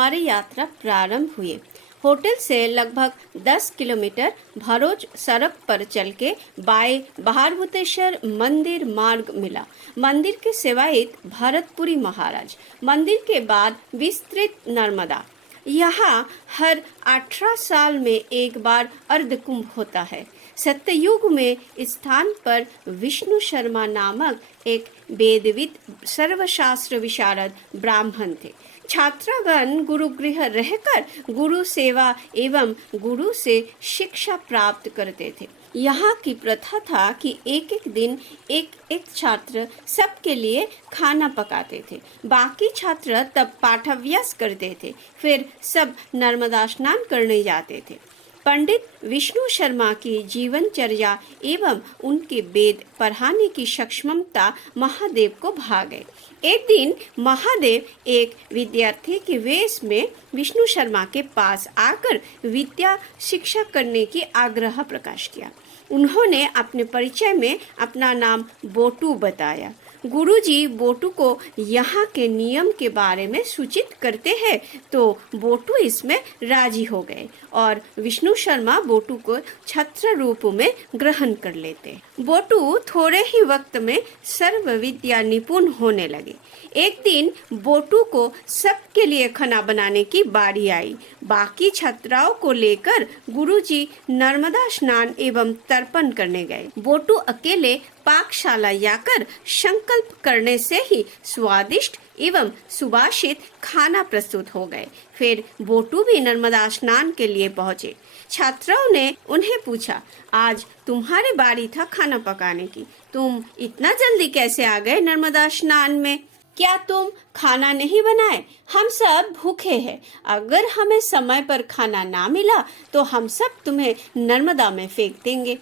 हमारी यात्रा प्रारंभ हुई। होटल से लगभग 10 किलोमीटर भरोच सड़क पर चल के बाएं बहारभूतेश्वर मंदिर मार्ग मिला। मंदिर के सेवायत भरतपुरी महाराज, मंदिर के बाद विस्तृत नर्मदा। यहाँ हर 18 साल में एक बार अर्धकुंभ होता है। सत्ययुग में इस स्थान पर विष्णु शर्मा नामक एक वेदविद सर्वशास्त्र विशारद ब्राह्मण थे। छात्रगण गुरुगृह रहकर गुरु सेवा एवं गुरु से शिक्षा प्राप्त करते थे। यहाँ की प्रथा था कि एक एक दिन एक एक छात्र सबके लिए खाना पकाते थे। बाकी छात्र तब पाठाभ्यास करते थे। फिर सब नर्मदा स्नान करने जाते थे। पंडित विष्णु शर्मा की जीवनचर्या एवं उनके वेद पढ़ाने की सक्षमता महादेव को भा गए। एक दिन महादेव एक विद्यार्थी के वेश में विष्णु शर्मा के पास आकर विद्या शिक्षा करने की आग्रह प्रकाश किया। उन्होंने अपने परिचय में अपना नाम बोटू बताया। गुरुजी बोटू को यहाँ के नियम के बारे में सूचित करते हैं तो बोटू इसमें राजी हो गए और विष्णु शर्मा बोटू को छात्र रूप में ग्रहण कर लेते। बोटू थोड़े ही वक्त में सर्व विद्या निपुण होने लगे। एक दिन बोटू को सबके लिए खाना बनाने की बारी आई। बाकी छात्राओं को लेकर गुरुजी नर्मदा स्नान एवं तर्पण करने गए। बोटू अकेले पाकशाला जाकर संकल्प करने से ही स्वादिष्ट एवं सुवासित खाना प्रस्तुत हो गए। फिर बोटू भी नर्मदा स्नान के लिए पहुंचे। छात्राओं ने उन्हें पूछा, आज तुम्हारी बारी था खाना पकाने की, तुम इतना जल्दी कैसे आ गए नर्मदा स्नान में? क्या तुम खाना नहीं बनाए? हम सब भूखे हैं। अगर हमें समय पर खाना ना मिला तो हम सब तुम्हें नर्मदा में फेंक देंगे।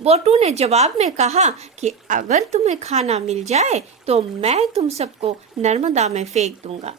बोटू ने जवाब में कहा कि अगर तुम्हें खाना मिल जाए तो मैं तुम सबको नर्मदा में फेंक दूंगा।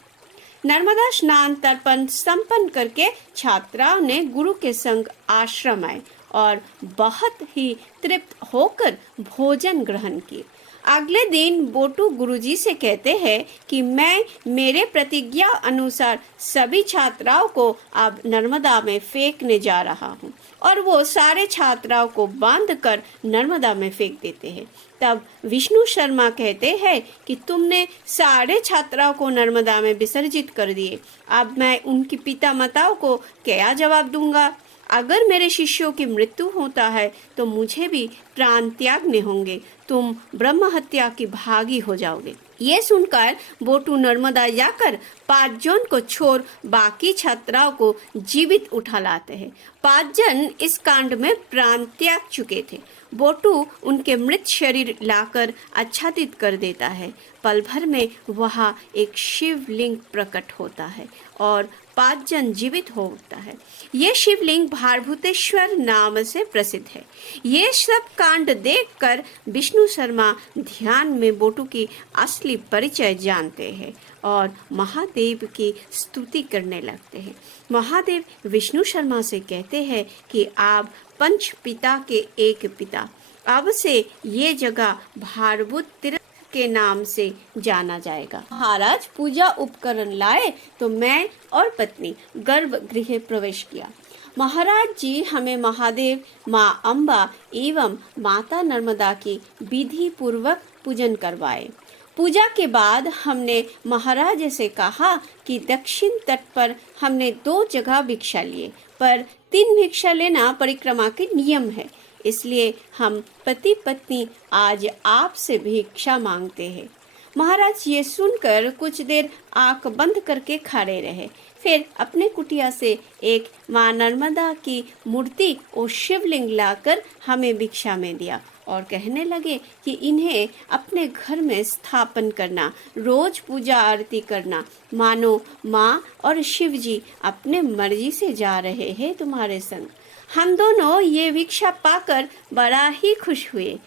नर्मदा स्नान तर्पण संपन्न करके छात्राओं ने गुरु के संग आश्रम आए और बहुत ही तृप्त होकर भोजन ग्रहण किए। अगले दिन बोटू गुरुजी से कहते हैं कि मैं मेरे प्रतिज्ञा अनुसार सभी छात्राओं को अब नर्मदा में फेंकने जा रहा हूँ और वो सारे छात्राओं को बांधकर नर्मदा में फेंक देते हैं। तब विष्णु शर्मा कहते हैं कि तुमने सारे छात्राओं को नर्मदा में विसर्जित कर दिए, अब मैं उनकी पिता माताओं को क्या जवाब दूंगा? अगर मेरे शिष्यों की मृत्यु होता है तो मुझे भी प्राण त्यागने होंगे। तुम ब्रह्म हत्या की भागी हो जाओगे। ये सुनकर बोटू नर्मदा जाकर 5 जन को छोड़ बाकी छात्राओं को जीवित उठा लाते हैं। 5 जन इस कांड में प्राण त्याग चुके थे। बोटू उनके मृत शरीर लाकर आच्छादित कर देता है। पल भर में वहाँ एक शिवलिंग प्रकट होता है और 5 जन जीवित हो उठता है। ये शिवलिंग भारभूतेश्वर नाम से प्रसिद्ध है। ये सब कांड देखकर विष्णु शर्मा ध्यान में बोटू की असली परिचय जानते हैं और महादेव की स्तुति करने लगते हैं। महादेव विष्णु शर्मा से कहते हैं कि आप पंच पिता के एक पिता, अब से ये जगह भारभूत तीर्थ के नाम से जाना जाएगा। महाराज पूजा उपकरण लाए तो मैं और पत्नी गर्भगृह प्रवेश किया। महाराज जी हमें महादेव, माँ अम्बा एवं माता नर्मदा की विधि पूर्वक पूजन करवाए। पूजा के बाद हमने महाराज से कहा कि दक्षिण तट पर हमने 2 जगह भिक्षा लिए, पर 3 भिक्षा लेना परिक्रमा के नियम है, इसलिए हम पति पत्नी आज आपसे भिक्षा मांगते हैं। महाराज ये सुनकर कुछ देर आंख बंद करके खड़े रहे। फिर अपने कुटिया से एक माँ नर्मदा की मूर्ति और शिवलिंग लाकर हमें भिक्षा में दिया और कहने लगे कि इन्हें अपने घर में स्थापन करना, रोज पूजा आरती करना, मानो माँ और शिव जी अपने मर्जी से जा रहे हैं तुम्हारे संग। हम दोनों ये भिक्षा पाकर बड़ा ही खुश हुए।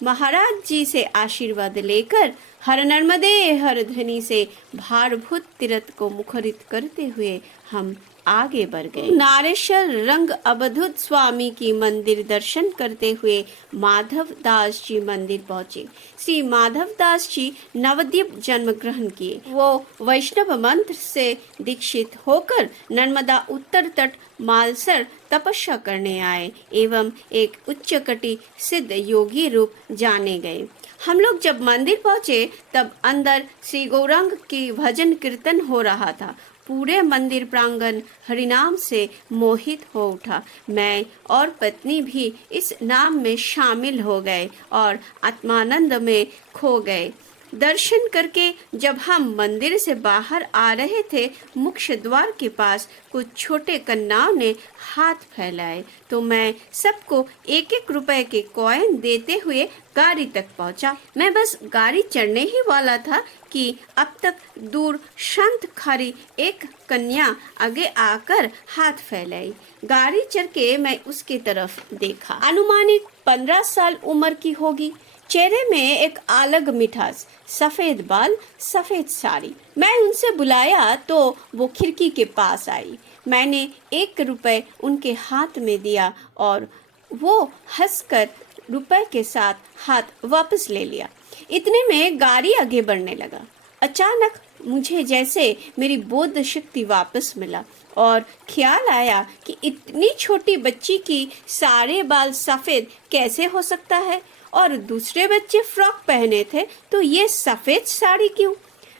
महाराज जी से आशीर्वाद लेकर हर नर्मदे हर ध्वनि से भारभूत तीर्थ को मुखरित करते हुए हम आगे बढ़ गए। नारेश्वर रंग अवधूत स्वामी की मंदिर दर्शन करते हुए माधव दास जी मंदिर पहुंचे। श्री माधव दास जी नवद्वीप जन्म ग्रहण किए। वो वैष्णव मंत्र से दीक्षित होकर नर्मदा उत्तर तट मालसर तपस्या करने आए एवं एक उच्च कटि सिद्ध योगी रूप जाने गए। हम लोग जब मंदिर पहुंचे तब अंदर श्री गौरांग की भजन कीर्तन हो रहा था। पूरे मंदिर प्रांगण हरिनाम से मोहित हो उठा। मैं और पत्नी भी इस नाम में शामिल हो गए और आत्मानंद में खो गए। दर्शन करके जब हम मंदिर से बाहर आ रहे थे, मुख्य द्वार के पास कुछ छोटे कन्नाओं ने हाथ फैलाए तो मैं सबको 1-1 रुपए के कॉइन देते हुए गाड़ी तक पहुंचा। मैं बस गाड़ी चढ़ने ही वाला था कि अब तक दूर शांत खड़ी एक कन्या आगे आकर हाथ फैलाई। गाड़ी चढ़ के मैं उसके तरफ देखा। अनुमानित 15 साल उम्र की होगी। चेहरे में एक अलग मिठास, सफेद बाल, सफेद साड़ी। मैं उनसे बुलाया तो वो खिड़की के पास आई। मैंने 1 रुपए उनके हाथ में दिया और वो हंसकर रुपए के साथ हाथ वापस ले लिया। इतने में गाड़ी आगे बढ़ने लगा। अचानक मुझे जैसे मेरी बोध शक्ति वापस मिला और ख्याल आया कि इतनी छोटी बच्ची की सारे बाल सफेद कैसे हो सकता है और दूसरे बच्चे फ्रॉक पहने थे तो ये सफेद साड़ी क्यों?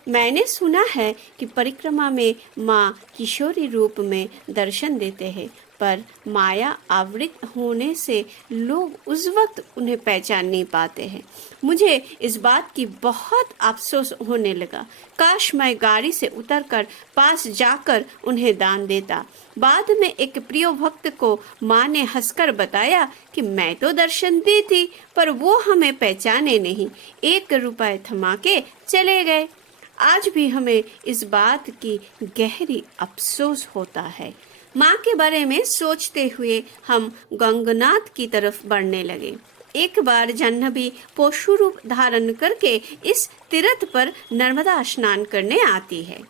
मैंने सुना है कि परिक्रमा में माँ किशोरी रूप में दर्शन देते हैं, पर माया आवृत होने से लोग उस वक्त उन्हें पहचान नहीं पाते हैं। मुझे इस बात की बहुत अफसोस होने लगा। काश मैं गाड़ी से उतरकर पास जाकर उन्हें दान देता। बाद में एक प्रिय भक्त को माँ ने हंसकर बताया कि मैं तो दर्शन दी थी, पर वो हमें पहचाने नहीं। 1 रुपए थमा के चले गए। आज भी हमें इस बात की गहरी अफसोस होता है। माँ के बारे में सोचते हुए हम गंगनाथ की तरफ बढ़ने लगे। एक बार जाह्नवी पशु रूप धारण करके इस तीर्थ पर नर्मदा स्नान करने आती है।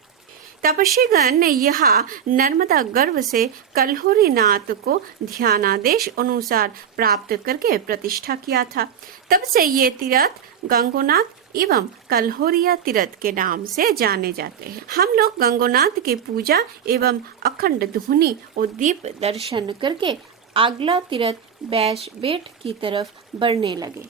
तपस्वीगण ने यहाँ नर्मदा गर्भ से कल्होरी नाथ को ध्यानादेश अनुसार प्राप्त करके प्रतिष्ठा किया था। तब से ये तीर्थ गंगोनाथ एवं कल्होरिया तीर्थ के नाम से जाने जाते हैं। हम लोग गंगोनाथ के पूजा एवं अखंड धुनी और दीप दर्शन करके अगला तीर्थ बैश बेट की तरफ बढ़ने लगे।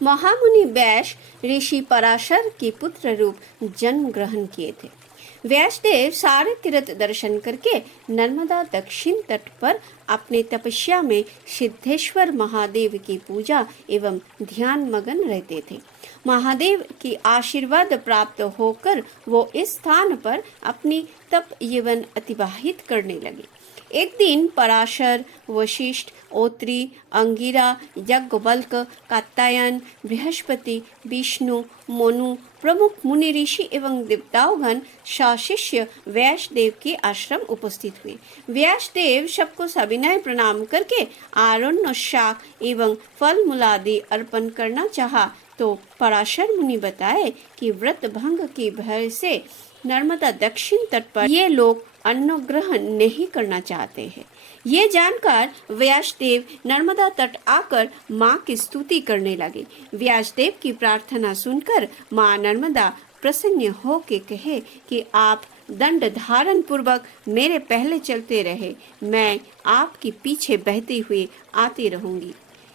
महामुनि बैश ऋषि पराशर के पुत्र रूप जन्म ग्रहण किए थे। व्यासदेव सारे तीर्थ दर्शन करके नर्मदा दक्षिण तट पर अपने तपस्या में सिद्धेश्वर महादेव की पूजा एवं ध्यान मगन रहते थे। महादेव की आशीर्वाद प्राप्त होकर वो इस स्थान पर अपनी तप जीवन अतिवाहित करने लगे। एक दिन पराशर, वशिष्ठ, ओत्री, अंगिरा, याज्ञवल्क्य, कात्यायन, बृहस्पति, विष्णु, मनु प्रमुख मुनि ऋषि एवं देवताओगण सशिष्य व्यासदेव के आश्रम उपस्थित हुए। व्यासदेव सबको सविनय प्रणाम करके आरण्य शाक एवं फल मूलादि अर्पण करना चाहा तो पराशर मुनि बताए कि व्रत भंग की भय से नर्मदा दक्षिण तट पर ये लोग अन्न ग्रहण नहीं करना चाहते हैं। ये जानकर व्यासदेव नर्मदा तट आकर माँ की स्तुति करने लगे। व्यासदेव की प्रार्थना सुनकर माँ नर्मदा प्रसन्न हो के कहे कि आप दंड धारण पूर्वक मेरे पहले चलते रहे, मैं आपके पीछे बहती हुई आती रहूंगी।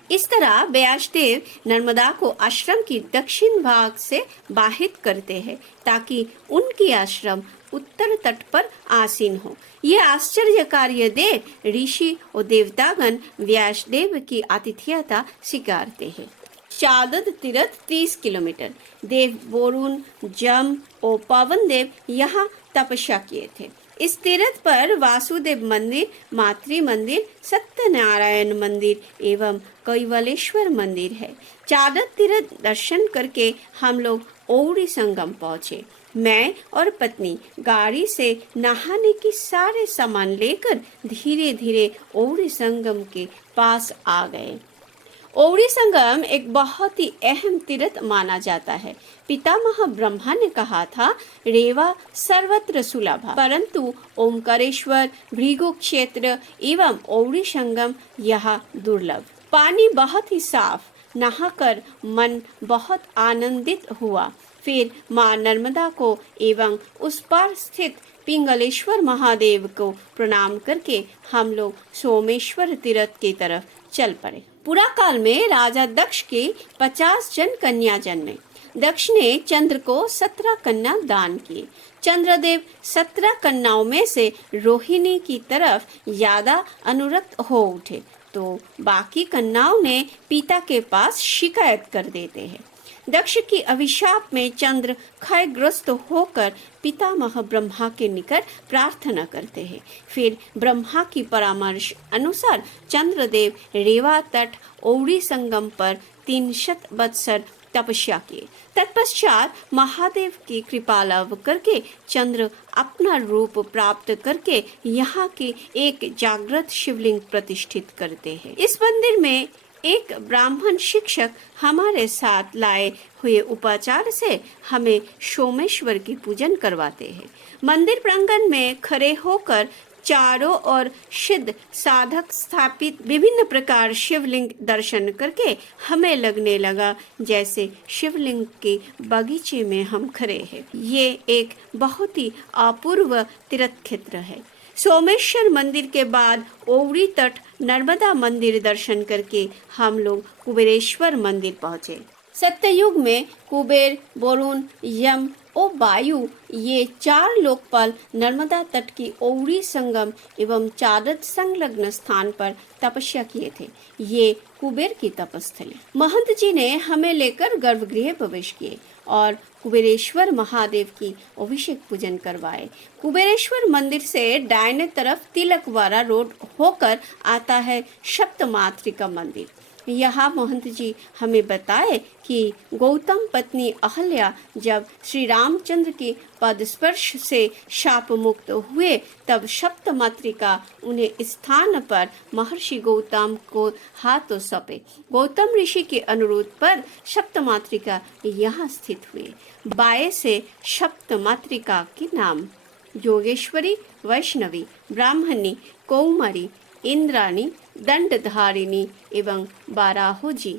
इस तरह व्यासदेव नर्मदा को आश्रम की दक्षिण भाग से बाहित करते हैं ताकि उनकी आश्रम उत्तर तट पर आसीन हो। ये आश्चर्य कार्य देख ऋषि और देवतागण व्यासदेव की आतिथ्यता स्वीकारते हैं। चादद तीर्थ 30 किलोमीटर। देव वरुण, जम और पवन देव यहाँ तपस्या किए थे। इस तीर्थ पर वासुदेव मंदिर, मातृ मंदिर, सत्यनारायण मंदिर एवं कैवलेश्वर मंदिर है। चादद तीर्थ दर्शन करके हम लोग औड़ी संगम पहुँचे। मैं और पत्नी गाड़ी से नहाने की सारे सामान लेकर धीरे धीरे औड़ी संगम के पास आ गए। ओवरी संगम एक बहुत ही अहम तीर्थ माना जाता है। पितामह ब्रह्मा ने कहा था, रेवा सर्वत्र सुलभा, परंतु ओमकारेश्वर, भृगु क्षेत्र एवं ओवरी संगम यहाँ दुर्लभ। पानी बहुत ही साफ, नहाकर मन बहुत आनंदित हुआ। फिर माँ नर्मदा को एवं उस पार स्थित पिंगलेश्वर महादेव को प्रणाम करके हम लोग सोमेश्वर तीर्थ की तरफ चल पड़े। पुरा काल में राजा दक्ष के 50 जन कन्या जन्मे। दक्ष ने चंद्र को 17 कन्या दान किए। चंद्रदेव 17 कन्याओं में से रोहिणी की तरफ ज्यादा अनुरक्त हो उठे, तो बाकी कन्याओं ने पिता के पास शिकायत कर देते हैं। दक्ष की अभिशाप में चंद्र क्षयग्रस्त होकर पितामह ब्रह्मा के निकट प्रार्थना करते हैं। फिर ब्रह्मा की परामर्श अनुसार चंद्रदेव रेवा तट ओवरी संगम पर 300 वत्सर तपस्या किए। तत्पश्चात महादेव की कृपा लाभ करके चंद्र अपना रूप प्राप्त करके यहाँ के एक जागृत शिवलिंग प्रतिष्ठित करते हैं। इस मंदिर में एक ब्राह्मण शिक्षक हमारे साथ लाए हुए उपाचार से हमें सोमेश्वर की पूजन करवाते हैं। मंदिर प्रांगण में खड़े होकर चारों ओर सिद्ध साधक स्थापित विभिन्न प्रकार शिवलिंग दर्शन करके हमें लगने लगा जैसे शिवलिंग के बगीचे में हम खड़े हैं। ये एक बहुत ही अपूर्व तीर्थ क्षेत्र है। सोमेश्वर मंदिर के बाद ओवरी तट नर्मदा मंदिर दर्शन करके हम लोग कुबेरेश्वर मंदिर पहुँचे। सत्ययुग में कुबेर, वरुण, यम और वायु ये 4 लोकपाल नर्मदा तट की ओवरी संगम एवं चादर संलग्न स्थान पर तपस्या किए थे। ये कुबेर की तपस्थली। महंत जी ने हमें लेकर गर्भगृह प्रवेश किए और कुबेरेश्वर महादेव की अभिषेक पूजन करवाए। कुबेरेश्वर मंदिर से दाहिने तरफ तिलकवाड़ा रोड होकर आता है सप्तमातृका मंदिर। यहाँ महंत जी हमें बताए कि गौतम पत्नी अहल्या जब श्री रामचंद्र के पद स्पर्श से शाप मुक्त हुए, तब सप्तमातृका उन्हें इस स्थान पर महर्षि गौतम को हाथों सौंपे। गौतम ऋषि के अनुरोध पर सप्तमातृका यहाँ स्थित हुए। बाएं से सप्तमातृका के नाम योगेश्वरी, वैष्णवी, ब्राह्मणी, कौमारी, इंद्राणी, दंडधारिणी एवं बाराहो जी।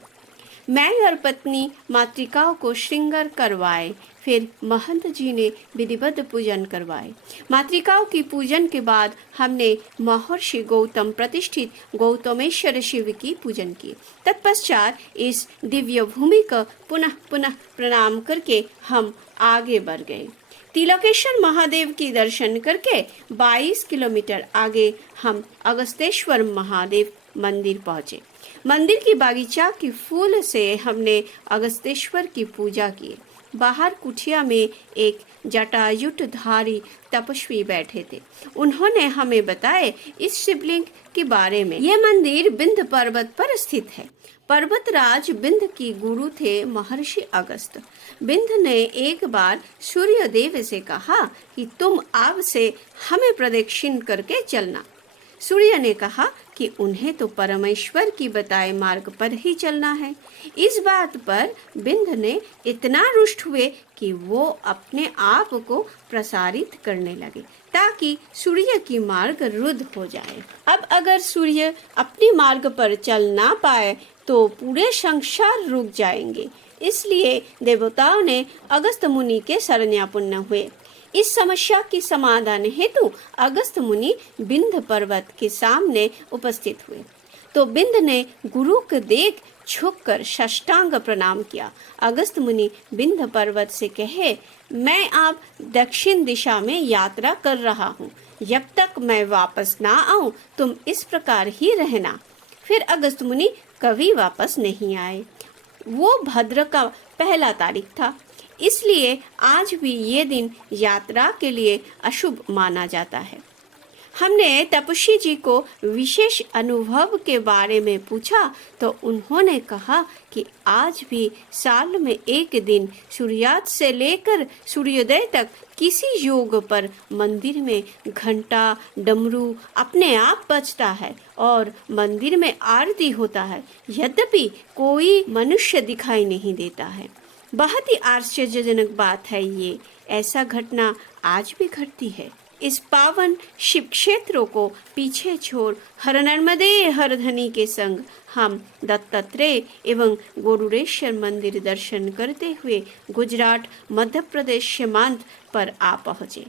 मैं और पत्नी मातृकाओं को श्रृंगार करवाए। फिर महंत जी ने विधिवत पूजन करवाए। मातृकाओं की पूजन के बाद हमने महर्षि गौतम प्रतिष्ठित गौतमेश्वर शिव की पूजन की। तत्पश्चात इस दिव्य भूमि का पुनः पुनः प्रणाम करके हम आगे बढ़ गए। तिलकेश्वर महादेव की दर्शन करके 22 किलोमीटर आगे हम अगस्तेश्वर महादेव मंदिर पहुँचे। मंदिर की बागीचा की फूल से हमने अगस्तेश्वर की पूजा की। बाहर कुटिया में एक जटायुधारी तपस्वी बैठे थे। उन्होंने हमें बताए इस शिवलिंग के बारे में। यह मंदिर विंध्य पर्वत पर स्थित है। पर्वतराज विंध्य की गुरु थे महर्षि अगस्त। विंध्य ने एक बार सूर्य देव से कहा कि तुम अब से हमें प्रदक्षिण करके चलना। सूर्य ने कहा कि उन्हें तो परमेश्वर की बताए मार्ग पर ही चलना है। इस बात पर विंध्य ने इतना रुष्ट हुए कि वो अपने आप को प्रसारित करने लगे ताकि सूर्य की मार्ग रुद्ध हो जाए। अब अगर सूर्य अपने मार्ग पर चल ना पाए तो पूरे संसार रुक जाएंगे। इसलिए देवताओं ने अगस्त मुनि के शरणापन्न हुए। इस समस्या की समाधान हेतु अगस्त मुनि विंध्य पर्वत के सामने उपस्थित हुए। तो विंध्य ने गुरु को देख झुककर साष्टांग प्रणाम किया। अगस्त मुनि विंध्य पर्वत से कहे, मैं अब दक्षिण दिशा में यात्रा कर रहा हूँ। जब तक मैं वापस ना आऊँ तुम इस प्रकार ही रहना। फिर अगस्त मुनि कभी वापस नहीं आए। वो भद्र का पहला तारीख था, इसलिए आज भी ये दिन यात्रा के लिए अशुभ माना जाता है। हमने तपस्वी जी को विशेष अनुभव के बारे में पूछा तो उन्होंने कहा कि आज भी साल में एक दिन सूर्यास्त से लेकर सूर्योदय तक किसी योग पर मंदिर में घंटा डमरू अपने आप बजता है और मंदिर में आरती होता है, यद्यपि कोई मनुष्य दिखाई नहीं देता है। बहुत ही आश्चर्यजनक बात है ये, ऐसा घटना आज भी घटती है। इस पावन शिव क्षेत्रों को पीछे छोड़ हर नर्मदे हर धनी के संग हम दत्तात्रेय एवं गोरुरेश्वर मंदिर दर्शन करते हुए गुजरात मध्य प्रदेश सीमांत पर आ पहुँचे।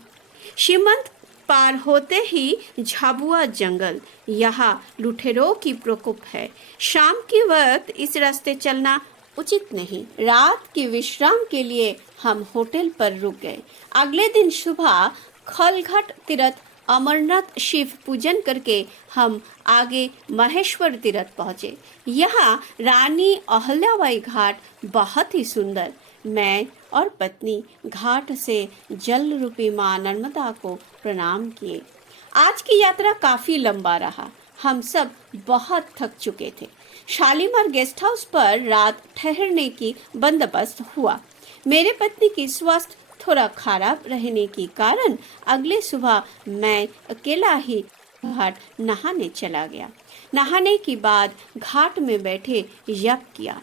सीमांत पार होते ही झाबुआ जंगल, यहाँ लुटेरों की प्रकोप है। शाम के वक्त इस रास्ते चलना उचित नहीं। रात की विश्राम के लिए हम होटल पर रुक गए। अगले दिन सुबह खलघाट तीर्थ अमरनाथ शिव पूजन करके हम आगे महेश्वर तीर्थ पहुँचे। यहाँ रानी अहल्याबाई घाट बहुत ही सुंदर। मैं और पत्नी घाट से जल रूपी माँ नर्मदा को प्रणाम किए। आज की यात्रा काफी लंबा रहा। हम सब बहुत थक चुके थे। शालीमार गेस्ट हाउस पर रात ठहरने की बंदोबस्त हुआ। मेरे पत्नी की स्वास्थ्य थोड़ा खराब रहने के कारण अगले सुबह मैं अकेला ही घाट नहाने चला गया। नहाने के बाद घाट में बैठे जप किया।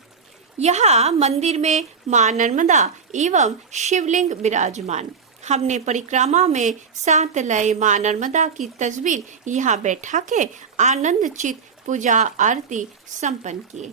यहाँ मंदिर में मां नर्मदा एवं शिवलिंग विराजमान। हमने परिक्रमा में सात लय मां नर्मदा की तस्वीर यहाँ बैठा के आनंद चित पूजा आरती संपन्न किए।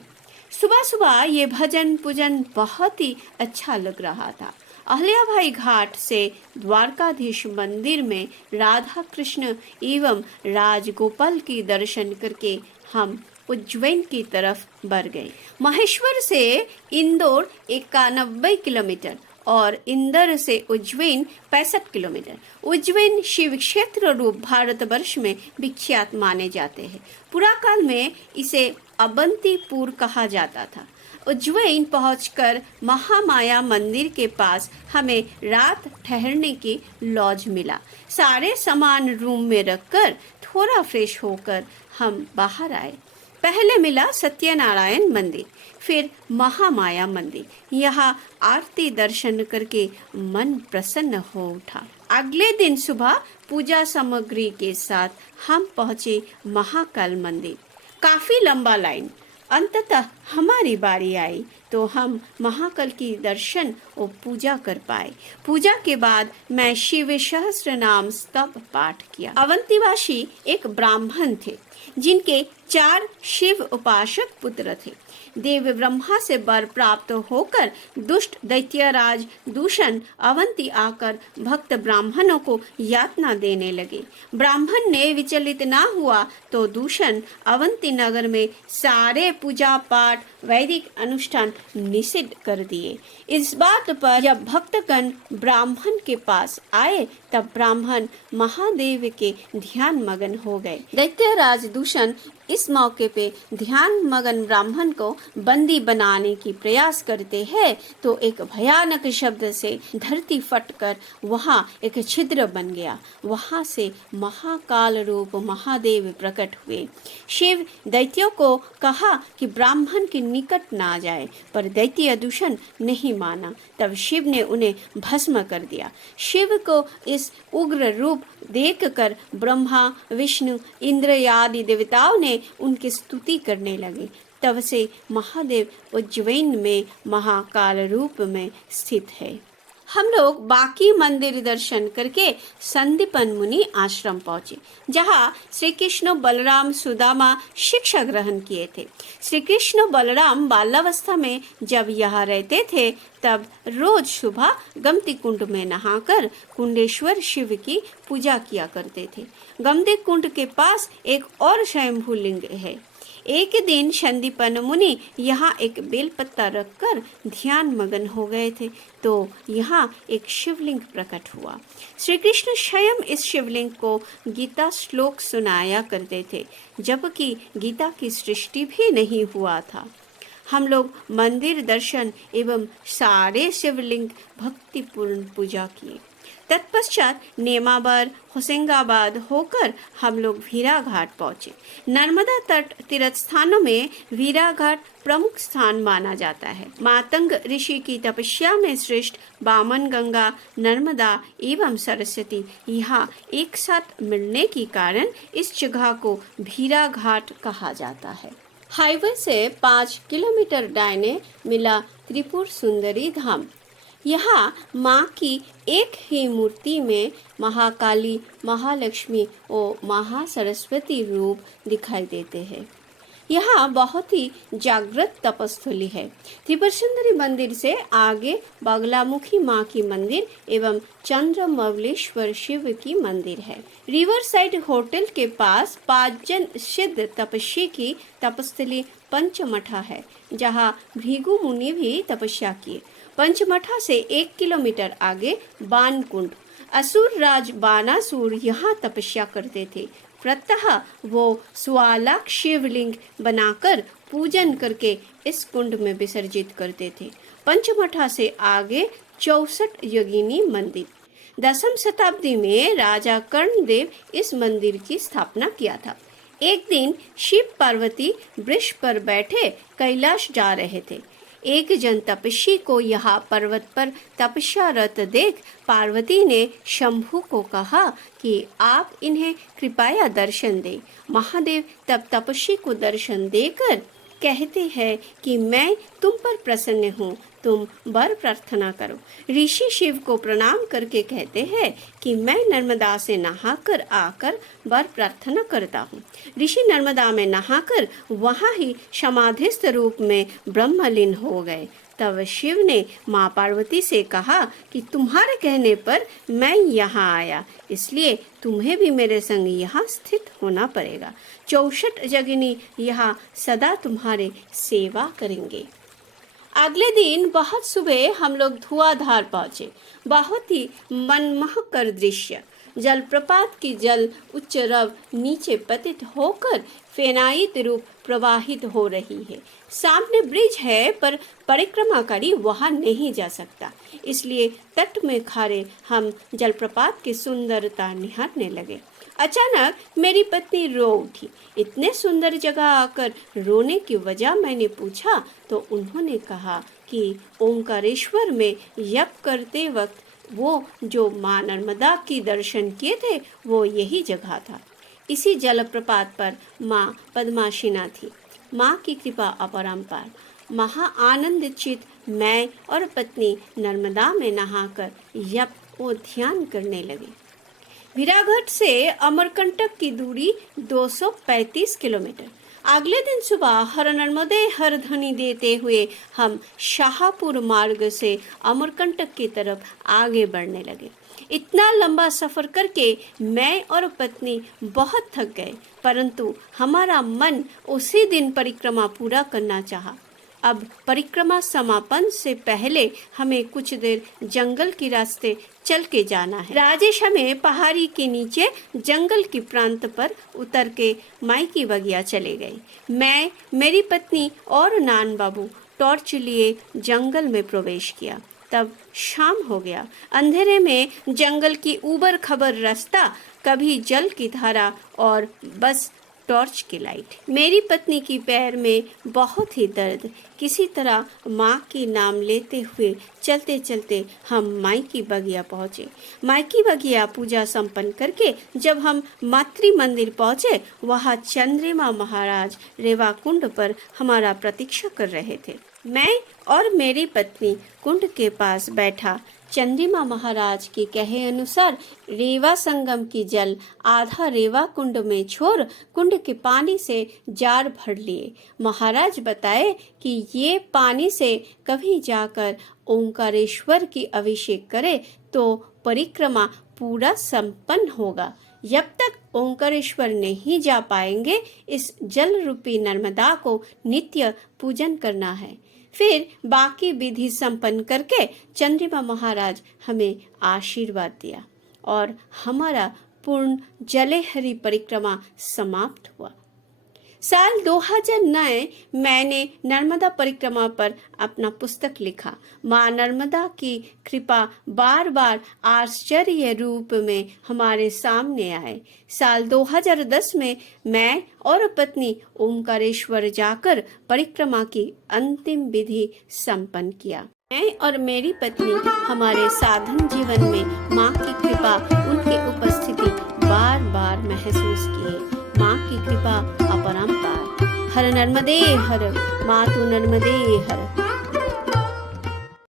सुबह सुबह ये भजन पूजन बहुत ही अच्छा लग रहा था। अहल्याबाई घाट से द्वारकाधीश मंदिर में राधा कृष्ण एवं राजगोपाल की दर्शन करके हम उज्जैन की तरफ बढ़ गए। महेश्वर से इंदौर 91 किलोमीटर और इंदौर से उज्जैन 65 किलोमीटर। उज्जैन शिव क्षेत्र रूप भारतवर्ष में विख्यात माने जाते हैं। पुराकाल में इसे अवंतीपुर कहा जाता था। उज्जैन पहुंचकर महामाया मंदिर के पास हमें रात ठहरने की लॉज मिला। सारे सामान रूम में रखकर थोड़ा फ्रेश होकर हम बाहर आए। पहले मिला सत्यनारायण मंदिर, फिर महामाया मंदिर। यहाँ आरती दर्शन करके मन प्रसन्न हो उठा। अगले दिन सुबह पूजा सामग्री के साथ हम पहुँचे महाकाल मंदिर। काफी लंबा लाइन। अंततः हमारी बारी आई तो हम महाकाल की दर्शन और पूजा कर पाए। पूजा के बाद मैं शिव सहस्त्र नाम स्तव पाठ किया। अवंतीवासी एक ब्राह्मण थे जिनके 4 शिव उपासक पुत्र थे। देव ब्रह्मा से वर प्राप्त होकर दुष्ट दैत्यराज दूषण अवंती आकर भक्त ब्राह्मणों को यातना देने लगे। ब्राह्मण ने विचलित ना हुआ तो दूषण अवंती नगर में सारे पूजा पाठ वैदिक अनुष्ठान निषिद्ध कर दिए। इस बात पर जब भक्तगण ब्राह्मण के पास आए तब ब्राह्मण महादेव के ध्यान मगन हो गए। दैत्यराज दूषण इस मौके पे ध्यान मगन ब्राह्मण को बंदी बनाने की प्रयास करते हैं तो एक भयानक शब्द से धरती फटकर वहाँ एक छिद्र बन गया। वहाँ से महाकाल रूप महादेव प्रकट हुए। शिव दैत्यों को कहा कि ब्राह्मण के निकट ना जाए, पर दैत्य दूषण नहीं माना। तब शिव ने उन्हें भस्म कर दिया। शिव को इस उग्र रूप देखकर ब्रह्मा विष्णु इंद्र आदि देवताओं ने उनकी स्तुति करने लगे। तब से महादेव उज्जैन में महाकाल रूप में स्थित है। हम लोग बाकी मंदिर दर्शन करके संदीपन मुनि आश्रम पहुंचे, जहाँ श्री कृष्ण बलराम सुदामा शिक्षा ग्रहण किए थे। श्री कृष्ण बलराम बाल्यावस्था में जब यहाँ रहते थे तब रोज सुबह गमती कुंड में नहाकर कुंडेश्वर शिव की पूजा किया करते थे। गमती कुंड के पास एक और स्वयंभू लिंग है। एक दिन संदीपन मुनि यहाँ एक बेलपत्ता रखकर ध्यान मगन हो गए थे तो यहाँ एक शिवलिंग प्रकट हुआ। श्री कृष्ण स्वयं इस शिवलिंग को गीता श्लोक सुनाया करते थे, जबकि गीता की सृष्टि भी नहीं हुआ था। हम लोग मंदिर दर्शन एवं सारे शिवलिंग भक्तिपूर्ण पूजा किए। तत्पश्चात नेमावर होशंगाबाद होकर हम लोग वीरा घाट पहुंचे। नर्मदा तट तीर्थ स्थानों में वीरा घाट प्रमुख स्थान माना जाता है। मातंग ऋषि की तपस्या में श्रेष्ठ बामन गंगा, नर्मदा एवं सरस्वती यहाँ एक साथ मिलने के कारण इस जगह को वीरा घाट कहा जाता है। हाईवे से 5 किलोमीटर दाहिने मिला त्रिपुर सुंदरी धाम। यहाँ माँ की एक ही मूर्ति में महाकाली, महालक्ष्मी और महासरस्वती रूप दिखाई देते हैं। यहाँ बहुत ही जागृत तपस्थली है। त्रिपुर सुंदरी मंदिर से आगे बगलामुखी माँ की मंदिर एवं चंद्रमौलेश्वर शिव की मंदिर है। रिवर साइड होटल के पास 5 जन सिद्ध तपस्वी की तपस्थली पंचमठा है, जहाँ भृगु मुनि भी तपस्या किए। पंचमठा से 1 किलोमीटर आगे बानकुंड, असुर राज बानासुर यहाँ तपस्या करते थे। प्रतः वो 1.25 लाख शिवलिंग बनाकर पूजन करके इस कुंड में विसर्जित करते थे। पंचमठा से आगे 64 योगिनी मंदिर। 10वीं शताब्दी में राजा कर्णदेव इस मंदिर की स्थापना किया था। एक दिन शिव पार्वती वृक्ष पर बैठे कैलाश जा रहे थे। एक जन तपस्वी को यहाँ पर्वत पर तपस्यारत देख पार्वती ने शंभु को कहा कि आप इन्हें कृपया दर्शन दें। महादेव तब तपस्वी को दर्शन देकर कहते हैं कि मैं तुम पर प्रसन्न हूँ, तुम वर प्रार्थना करो। ऋषि शिव को प्रणाम करके कहते हैं कि मैं नर्मदा से नहाकर आकर वर प्रार्थना करता हूँ। ऋषि नर्मदा में नहाकर वहाँ ही समाधिस्थ रूप में ब्रह्मलीन हो गए। तब शिव ने माँ पार्वती से कहा कि तुम्हारे कहने पर मैं यहाँ आया, इसलिए तुम्हें भी मेरे संग यहाँ स्थित होना पड़ेगा। 64 योगिनी यहाँ सदा तुम्हारे सेवा करेंगे। अगले दिन बहुत सुबह हम लोग धुआंधार पहुंचे। बहुत ही मनमोहक दृश्य। जलप्रपात की जल उच्च रव नीचे पतित होकर फेनायित रूप प्रवाहित हो रही है। सामने ब्रिज है पर परिक्रमाकारी वहां नहीं जा सकता, इसलिए तट में खड़े हम जलप्रपात की सुंदरता निहारने लगे। अचानक मेरी पत्नी रो उठी। इतने सुंदर जगह आकर रोने की वजह मैंने पूछा तो उन्होंने कहा कि ओंकारेश्वर में यप करते वक्त वो जो माँ नर्मदा की दर्शन किए थे वो यही जगह था। इसी जलप्रपात पर माँ पद्माशिना थी। माँ की कृपा अपरंपार। महा आनंदित मैं और पत्नी नर्मदा में नहाकर यप और ध्यान करने लगे। वीराघाट से अमरकंटक की दूरी 235 किलोमीटर। अगले दिन सुबह हर नर्मदे हर ध्वनि देते हुए हम शाहपुर मार्ग से अमरकंटक की तरफ आगे बढ़ने लगे। इतना लंबा सफर करके मैं और पत्नी बहुत थक गए, परंतु हमारा मन उसी दिन परिक्रमा पूरा करना चाहा। अब परिक्रमा समापन से पहले हमें कुछ देर जंगल के रास्ते चल के जाना है। राजेश हमें पहाड़ी के नीचे जंगल के प्रांत पर उतर के मायकी बगिया चले गए। मैं, मेरी पत्नी और नान बाबू टॉर्च लिए जंगल में प्रवेश किया। तब शाम हो गया। अंधेरे में जंगल की ऊबड़ खाबड़ रास्ता, कभी जल की धारा और बस टॉर्च की लाइट। मेरी पत्नी की पैर में बहुत ही दर्द। किसी तरह माँ की नाम लेते हुए चलते चलते हम मायकी बगिया पहुँचे। मायकी बगिया पूजा संपन्न करके जब हम मातृ मंदिर पहुँचे, वहाँ चंद्रिमा महाराज रेवा कुंड पर हमारा प्रतीक्षा कर रहे थे। मैं और मेरी पत्नी कुंड के पास बैठा चंद्रिमा महाराज के कहे अनुसार रेवा संगम की जल आधा रेवा कुंड में छोड़ कुंड के पानी से जार भर लिए। महाराज बताए कि ये पानी से कभी जाकर ओंकारेश्वर की अभिषेक करे तो परिक्रमा पूरा संपन्न होगा। जब तक ओंकारेश्वर नहीं जा पाएंगे, इस जल रूपी नर्मदा को नित्य पूजन करना है। फिर बाकी विधि संपन्न करके चंद्रिमा महाराज हमें आशीर्वाद दिया और हमारा पूर्ण जलेहरी परिक्रमा समाप्त हुआ। साल 2009 मैंने नर्मदा परिक्रमा पर अपना पुस्तक लिखा। माँ नर्मदा की कृपा बार बार आश्चर्य रूप में हमारे सामने आए। साल 2010 में मैं और पत्नी ओमकारेश्वर जाकर परिक्रमा की अंतिम विधि संपन्न किया। मैं और मेरी पत्नी हमारे साधन जीवन में माँ की कृपा, उनकी उपस्थिति बार बार महसूस किए। माँ की कृपा अपरंपार। हर नर्मदे हर, मातु नर्मदे हर।